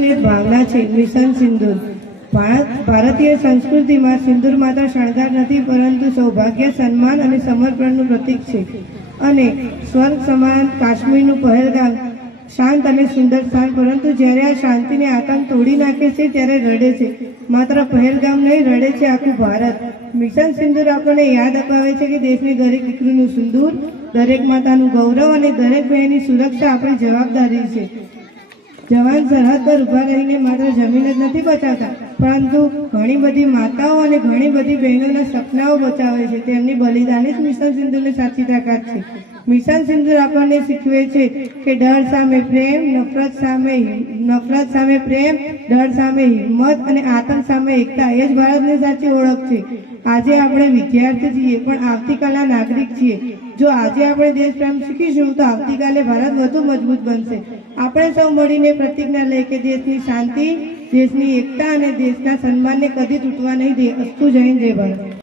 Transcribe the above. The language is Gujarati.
જીવનની એક ભાવના છે, મિશન સિંદૂર। ભારતીય સંસ્કૃતિમાં સિંદૂર માત્ર શણગાર નથી, પરંતુ સૌભાગ્ય, સન્માન અને સમર્પણનું પ્રતીક છે। અને સ્વર્ગ સમાન કાશ્મીરનું પહેલગામ શાંત અને સુંદર સ્થાન, પરંતુ જ્યારે આ શાંતિને આતંક તોડી નાખે છે ત્યારે રડે છે માત્ર પહેલગામ નહીં, રડે છે આખું ભારત। મિશન સિંદૂર આપણને યાદ અપાવે છે કે દેશની દરેક દીકરીનું સિંદૂર, દરેક માતાનું ગૌરવ અને દરેક બહેનની સુરક્ષા આપણી જવાબદારી છે। જવાન સરહદ પર ઉભા રહીને માત્ર જમીન જ નથી બચાવતા, પરંતુ ઘણી બધી માતાઓ અને ઘણી બધી બહેનોના સપનાઓ બચાવે છે। તેમની બલિદાન જ મિશન સિંદૂરની સાચી તાકાત છે। મિશન સિંદૂર આપણને શીખવે છે કે ડર સામે પ્રેમ, નફરત સામે પ્રેમ, ડર સામે હિંમત અને આતંક સામે એકતા, એ જ ભારતની સાચી ઓળખ છે। આજે આપણે વિદ્યાર્થી છીએ, પણ આવતીકાલના નાગરિક છીએ। જો આજે આપણે દેશ પ્રેમ શીખીશું તો આવતીકાલે ભારત વધુ મજબૂત બનશે। આપણે સૌ મળીને પ્રતિજ્ઞા લઈએ કે દેશની શાંતિ, દેશની એકતા અને દેશના સન્માનને કદી તૂટવા નહીં દે। અસ્તુ, જય હિન્દ, જય ભારત।